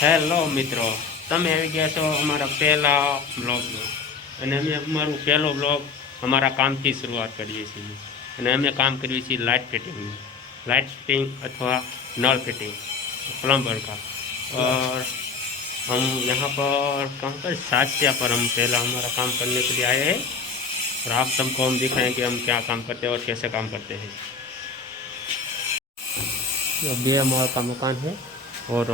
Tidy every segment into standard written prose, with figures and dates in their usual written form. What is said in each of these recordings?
Hello મિત્રો, તમે આવી ગયા છો અમારા પહેલા બ્લોગમાં. અને અમે અમારું પહેલો બ્લોગ અમારા કામથી શરૂઆત કરીએ છીએ. અને અમે કામ કરીએ છીએ लाइट फिटिंग अथवा नल फिटिंग, प्लम्बर का। और हम यहाँ पर कहाँ पर सासिया पर हम पहला हमारा काम करने के लिए आए हैं। और आप सबको हम दिखाएं कि हम क्या काम करते हैं और कैसे काम करते हैं। ये 2 माल का मकान है और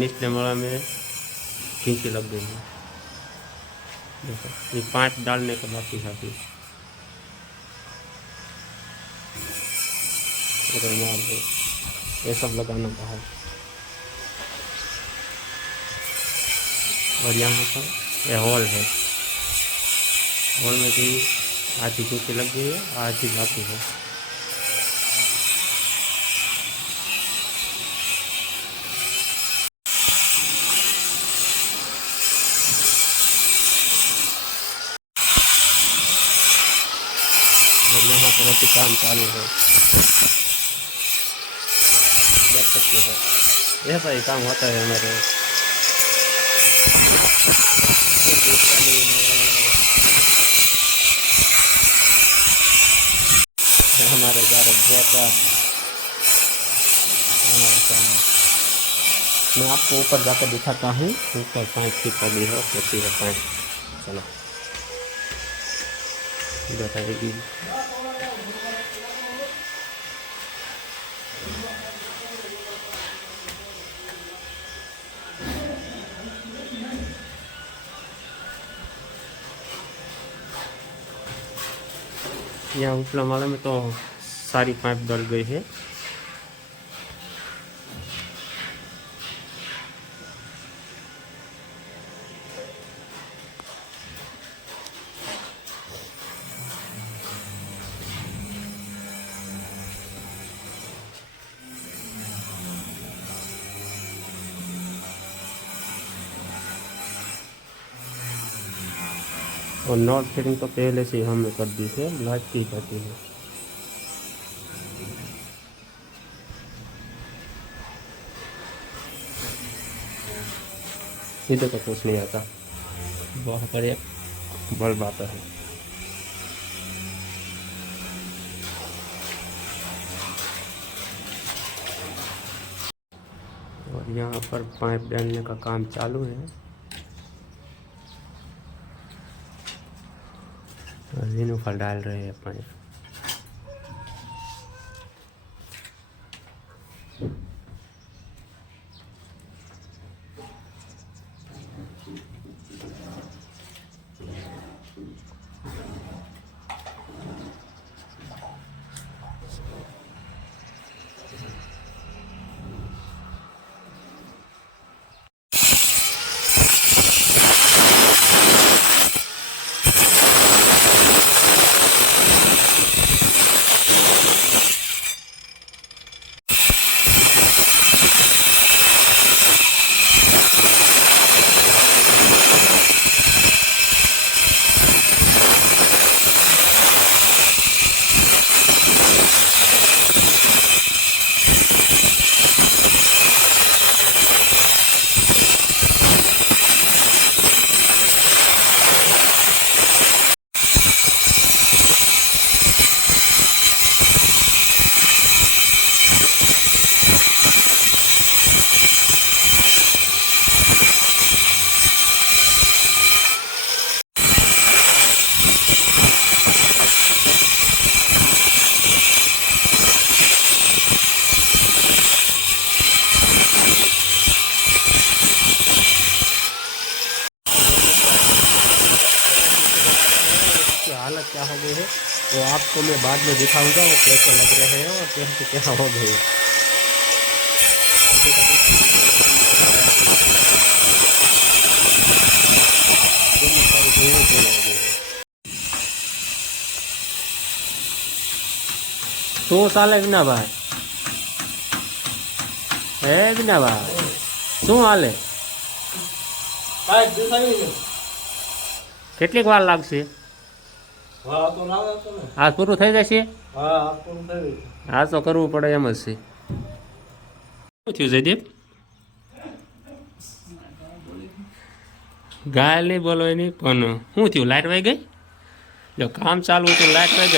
निचले माला में खिड़की लग गई है। देखो ये 5 डालने के बाकी है अभी। अगर माल है ये सब लगाना का है। और यहाँ पर ये हॉल है, हॉल में भी आधी खिड़की लग गई है, आधी बाकी है। और यहाँ पर अभी काम चालू है, देख सकते हो। ऐसा ही काम होता है हमारे। हमारे घर का हमारा काम। मैं आपको ऊपर जाकर दिखाता हूँ ऊपर 5 फीट अभी है, कैसी है 5। चलो बताएगी। यहाँ उपला माला में तो सारी पाइप डल गई है। और नॉट फिटिंग तो पहले से हमने कर दी है, लाइट की जाती है। इधर तो कुछ नहीं आता, वहाँ पर एक बल्ब आता है। और यहाँ पर पाइप डालने का काम चालू है। फल डाल रहे हैं पाइप। हालत क्या हो गई है वो आपको मैं बाद में दिखाऊंगा, वो कैसे लग रहे हैं और कैसे क्या हो गए। तो चाले विना भाई है विना भाई शू हाले કેટલીક વાર લાગશે? આ પૂરું થઈ જશે? હા તો કરવું પડે એમ જ છે। શું થયું જયદીપ? ગાય નહીં બોલો એની પણ શું થયું લાઇટ વહી ગઈ જો કામ ચાલુ હતું લાઇટ વહી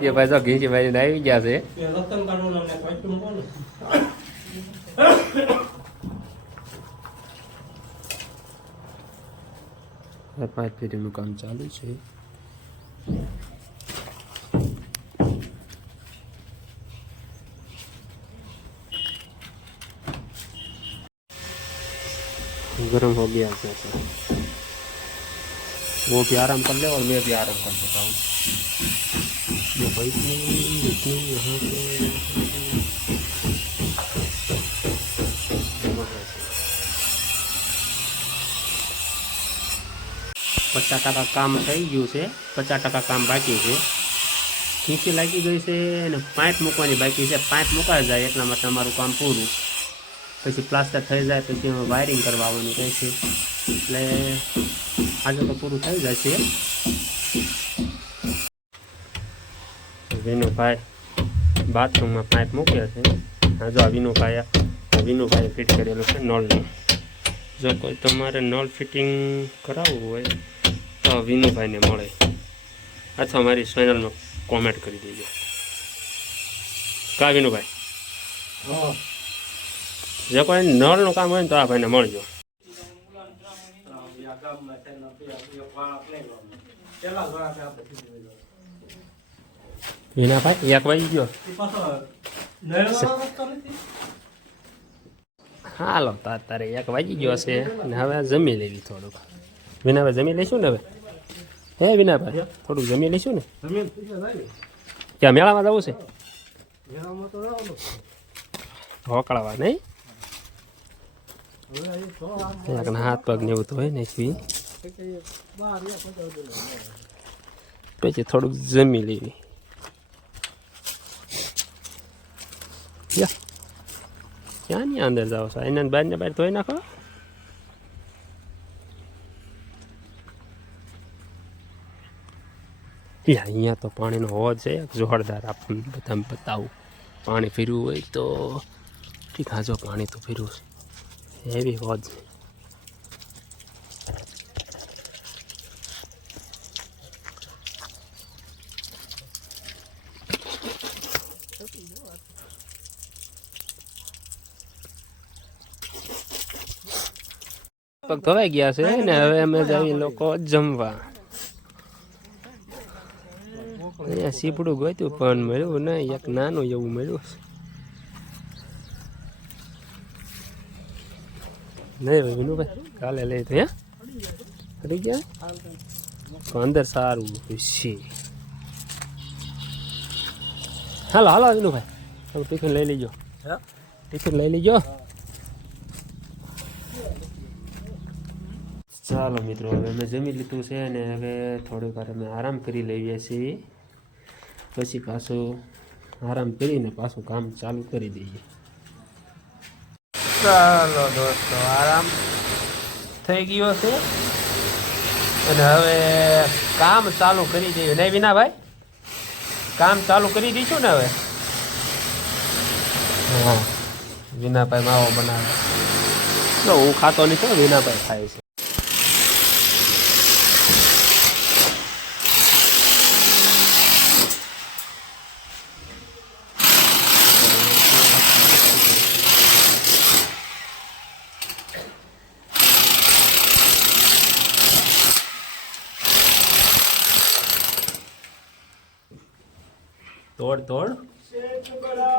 ગઈ ભાઈ તો ઘીંચી ભાઈ આવી ગયા છે પાંચ ફેરીનું કામ ચાલુ છે गर्म हो गया क्या सर वो भी आराम कर ले और मैं भी आराम कर देता हूँ ये भाई इतनी यहाँ पे 50% काम થઈ ગયું છે 50% કામ બાકી છે ખીચી લાગી ગઈ છે અને પાઇપ મૂકવાની બાકી છે પાઇપ મુકાઈ જાય એટલા માટે અમારું કામ પૂરું પછી પ્લાસ્ટર થઈ જાય પછી વાયરિંગ કરવા આવવાનું કહે છે એટલે આજે તો પૂરું થઈ જશે વિનુભાઈ બાથરૂમમાં પાઇપ મૂક્યા છે હા જો વિનુભાઈએ ફિટ કરેલું છે નળનું જો કોઈ તમારે નળ ફિટિંગ કરાવવું હોય તો વિનુભાઈને મળે અથવા મારી ચેનલમાં કોમેન્ટ કરી દેજો કા વિનુભાઈ જો કોઈ નળનું કામ હોય ને તો આ ભાઈને મળજો વિનાભાઈ 1 વાગી ગયો હાલો તારે 1 વાગી ગયો છે ને હવે જમી લેવી થોડુંક વિનાભાઈ જમી લઈશું ને હવે હે વિનાભાઈ થોડુંક જમી લઈશું ને ક્યાં મેળામાં જવું છે હોકળાવા નહીં હાથ પગ ને એવું તો હોય ને પછી થોડુંક જમી લેવી ક્યાં ની અંદર જાઓ છો એના બહાર ને બહાર ધોઈ નાખો અહીંયા તો પાણીનો હોજ છે જોરદાર આપણને બધા બતાવું પાણી ફેરવું હોય તો ઠીક હા જો પાણી તો ફેરવું છે એવી હોજ છે પગ ધોવાઈ ગયા છે ને હવે અમે જઈએ લોકો જમવા અહીંયા સીપડું ગોત્યું પણ મળ્યું નહીં એક નાનું એવું મળ્યું નહીં ભાઈ વિનુભાઈ કાલે લઈ તો હરી ગયા અંદર સારું છે હાલો હાલો વિનુભાઈ તમે ટિફિન લઈ લેજો ટિફિન લઈ લેજો ચાલો મિત્રો હવે અમે જમી લીધું છે અને હવે થોડીક વાર અમે આરામ કરી લઈએ છીએ પછી પાછું આરામ કરીને પાછું કામ ચાલુ કરી દઈએ ચાલો દોસ્તો આરામ થઈ ગયો છે અને હવે કામ ચાલુ કરી દઈએ નહીં વિનાભાઈ કામ ચાલુ કરી દઈશું ને હવે હા વિનાભાઈ માવો બનાવે તો હું ખાતો નહીં તો વિનાભાઈ ખાય છે तोड़ तोड़ सेठ बड़ा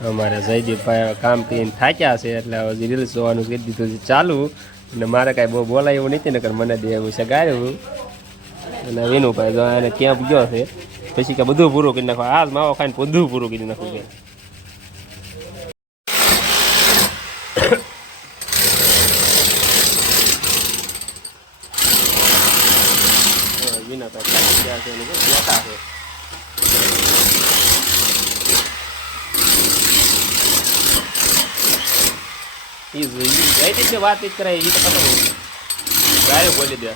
અમારે જયદીપભાઈ કામ કરીને થાક્યા છે એટલે હજી રીલ્સ જોવાનું કરી દીધું છે ચાલુ અને મારે કાંઈ બહુ બોલાય એવું નથી નકર મને દે એવું છે ગાયું અને વિનુભાઈ જો એને ક્યાં ગયો છે પછી કે બધું પૂરું કરી નાખો આજ માવો ખાઈને બધું પૂરું કરી નાખવું કે વિનાભાઈ બેઠા છે એ વાત જ કરાય એ તો ખતમ ડાયરેક્ટ બોલી દે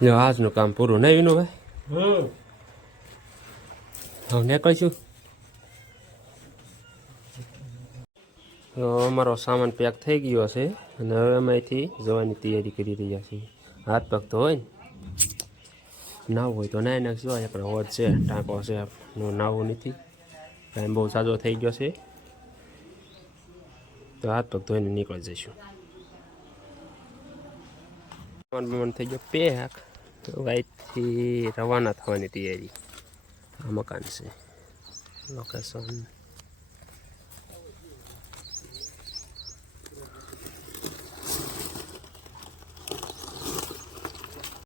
જો આજનું કામ પૂરું નહીં વિનુ ભાઈ હવે નીકળીશું તો અમારો સામાન પેક થઈ ગયો છે અને હવે અમે અહીંથી જવાની તૈયારી કરી રહ્યા છીએ હાથ પગ તો હોય ને નાવું હોય તો નાઈ નાખજો એક હોજ છે ટાંકો છે નાવું નથી ટાઈમ બહુ સાજો થઈ ગયો છે તો હાથ પગ ધોઈને નીકળી જઈશું સામાન થઈ ગયો પેક તો અહીંથી રવાના થવાની તૈયારી આ મકાન છે લોકેશન